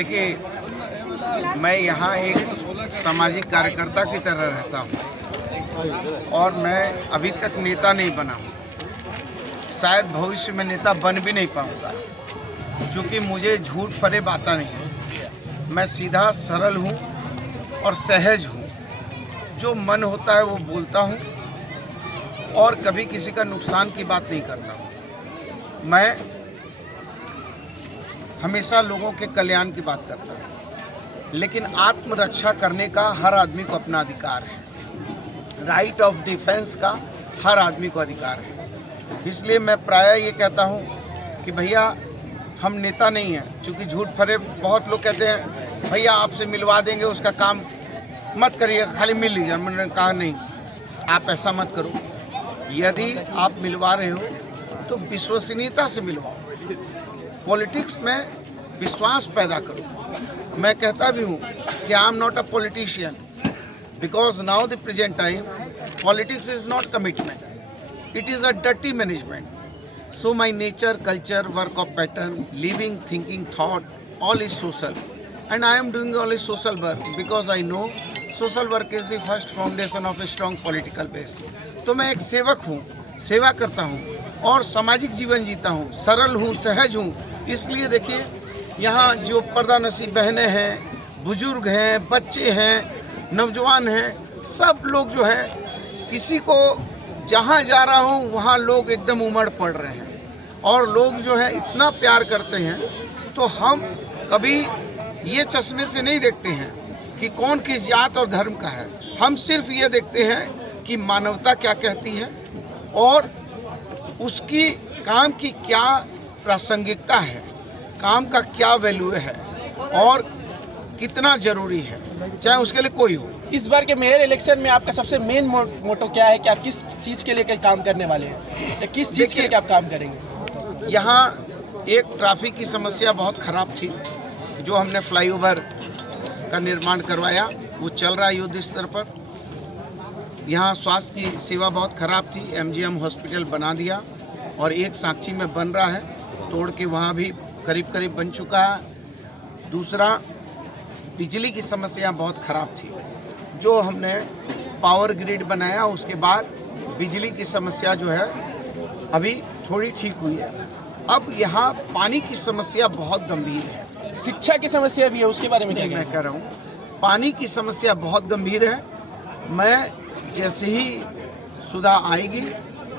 देखिए, मैं यहाँ एक सामाजिक कार्यकर्ता की तरह रहता हूँ और मैं अभी तक नेता नहीं बना हूँ। शायद भविष्य में नेता बन भी नहीं पाऊँगा, क्योंकि मुझे झूठ फरेब आता नहीं है। मैं सीधा सरल हूँ और सहज हूँ। जो मन होता है वो बोलता हूँ और कभी किसी का नुकसान की बात नहीं करता हूँ। मैं हमेशा लोगों के कल्याण की बात करता हूँ, लेकिन आत्मरक्षा करने का हर आदमी को अपना अधिकार है। राइट ऑफ डिफेंस का हर आदमी को अधिकार है। इसलिए मैं प्रायः ये कहता हूँ कि भैया हम नेता नहीं हैं, क्योंकि झूठ फरेब बहुत लोग कहते हैं भैया आपसे मिलवा देंगे, उसका काम मत करिएगा, खाली मिल लीजिए। मैंने कहा नहीं, आप ऐसा मत करो। यदि आप मिलवा रहे हो तो विश्वसनीयता से मिलवाओ। पॉलिटिक्स में विश्वास पैदा करो। मैं कहता भी हूँ कि I am not a politician, because now the present time politics is not commitment, it is a dirty management. So my nature, culture, work of pattern, living, thinking, thought, all is social. And I am doing all is social work because I know social work is the first foundation of a strong political base. तो मैं एक सेवक हूँ, सेवा करता हूँ और सामाजिक जीवन जीता हूँ, सरल हूँ, सहज हूँ। इसलिए देखिए, यहाँ जो पर्दानसी बहनें हैं, बुजुर्ग हैं, बच्चे हैं, नौजवान हैं, सब लोग जो है, किसी को जहाँ जा रहा हूँ वहाँ लोग एकदम उमड़ पड़ रहे हैं और लोग जो है इतना प्यार करते हैं। तो हम कभी ये चश्मे से नहीं देखते हैं कि कौन किस जात और धर्म का है। हम सिर्फ ये देखते हैं कि मानवता क्या कहती है और उसकी काम की क्या प्रासंगिकता है, काम का क्या वैल्यू है और कितना ज़रूरी है, चाहे उसके लिए कोई हो। इस बार के मेयर इलेक्शन में आपका सबसे मेन मोटो क्या है कि आप किस चीज़ के लिए काम करने वाले हैं या किस चीज़ के लिए आप काम करेंगे? यहाँ एक ट्रैफिक की समस्या बहुत ख़राब थी, जो हमने फ्लाईओवर का निर्माण करवाया, वो चल रहा है युद्ध स्तर पर। यहाँ स्वास्थ्य की सेवा बहुत ख़राब थी, एमजीएम हॉस्पिटल बना दिया और एक साक्षी में बन रहा है, तोड़ के वहाँ भी करीब करीब बन चुका है। दूसरा, बिजली की समस्या बहुत ख़राब थी, जो हमने पावर ग्रिड बनाया, उसके बाद बिजली की समस्या जो है अभी थोड़ी ठीक हुई है। अब यहाँ पानी की समस्या बहुत गंभीर है। शिक्षा की समस्या भी है, उसके बारे में क्या मैं कह रहा हूँ, पानी की समस्या बहुत गंभीर है। मैं जैसे ही सुधा आएगी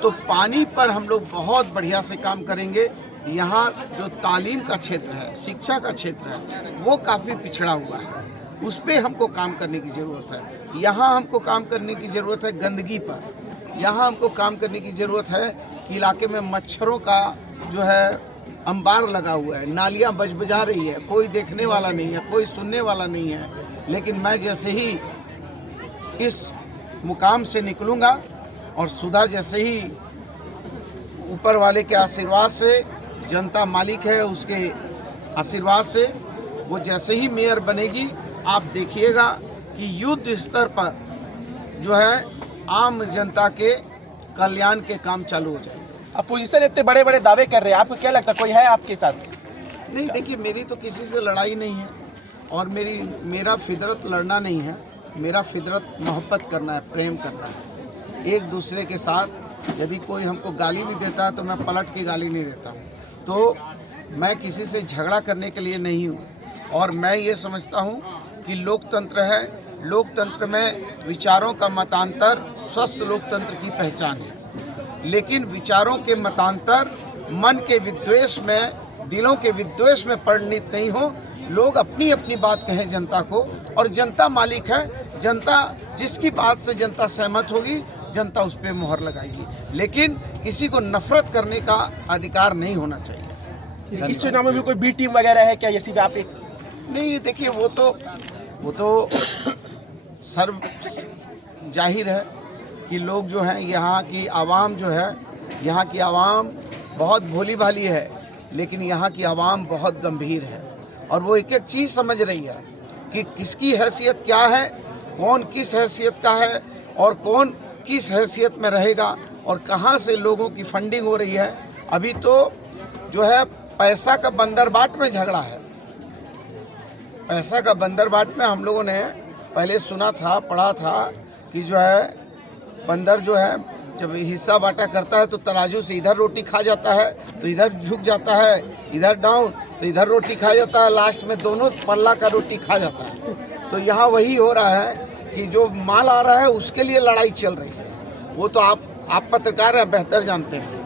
तो पानी पर हम लोग बहुत बढ़िया से काम करेंगे। यहाँ जो तालीम का क्षेत्र है, शिक्षा का क्षेत्र है, वो काफ़ी पिछड़ा हुआ है, उस पर हमको काम करने की ज़रूरत है। यहाँ हमको काम करने की ज़रूरत है गंदगी पर। यहाँ हमको काम करने की ज़रूरत है कि इलाके में मच्छरों का जो है अंबार लगा हुआ है, नालियाँ बजबजा रही है, कोई देखने वाला नहीं है, कोई सुनने वाला नहीं है। लेकिन मैं जैसे ही इस मुकाम से निकलूँगा और सुधा जैसे ही ऊपर वाले के आशीर्वाद से, जनता मालिक है उसके आशीर्वाद से, वो जैसे ही मेयर बनेगी, आप देखिएगा कि युद्ध स्तर पर जो है आम जनता के कल्याण के काम चालू हो जाएंगे। अपोजिशन इतने बड़े बड़े दावे कर रहे हैं, आपको क्या लगता है कोई है आपके साथ? नहीं, देखिए, मेरी तो किसी से लड़ाई नहीं है और मेरा फितरत लड़ना नहीं है। मेरा फितरत मोहब्बत करना है, प्रेम करना है एक दूसरे के साथ। यदि कोई हमको गाली भी देता है तो मैं पलट के गाली नहीं देता हूँ। तो मैं किसी से झगड़ा करने के लिए नहीं हूँ और मैं ये समझता हूँ कि लोकतंत्र है, लोकतंत्र में विचारों का मतांतर स्वस्थ लोकतंत्र की पहचान है। लेकिन विचारों के मतांतर मन के विद्वेष में, दिलों के विद्वेष में परिणित नहीं हो। लोग अपनी अपनी बात कहें जनता को, और जनता मालिक है। जनता जिसकी बात से जनता सहमत होगी, जनता उस पर मोहर लगाएगी। लेकिन किसी को नफरत करने का अधिकार नहीं होना चाहिए। इस चुनाव में भी कोई बी टीम वगैरह है क्या? ये सिर्फ आप एक नहीं, देखिए, वो तो सर्व जाहिर है कि लोग जो हैं, यहाँ की आवाम जो है, यहाँ की आवाम बहुत भोली भाली है, लेकिन यहाँ की आवाम बहुत गंभीर है और वो एक एक चीज़ समझ रही है कि किसकी हैसियत क्या है, कौन किस हैसियत का है और कौन किस हैसियत में रहेगा और कहाँ से लोगों की फंडिंग हो रही है। अभी तो जो है पैसा का बंदरबाट में झगड़ा है। पैसा का बंदर बाट में हम लोगों ने पहले सुना था, पढ़ा था कि जो है बंदर जो है जब हिस्सा बांटा करता है तो तराजू से इधर रोटी खा जाता है तो इधर झुक जाता है, इधर डाउन तो इधर रोटी खा जाता है, लास्ट में दोनों पल्ला का रोटी खा जाता है। तो यहाँ वही हो रहा है कि जो माल आ रहा है उसके लिए लड़ाई चल रही है। वो तो आप पत्रकार हैं, बेहतर जानते हैं।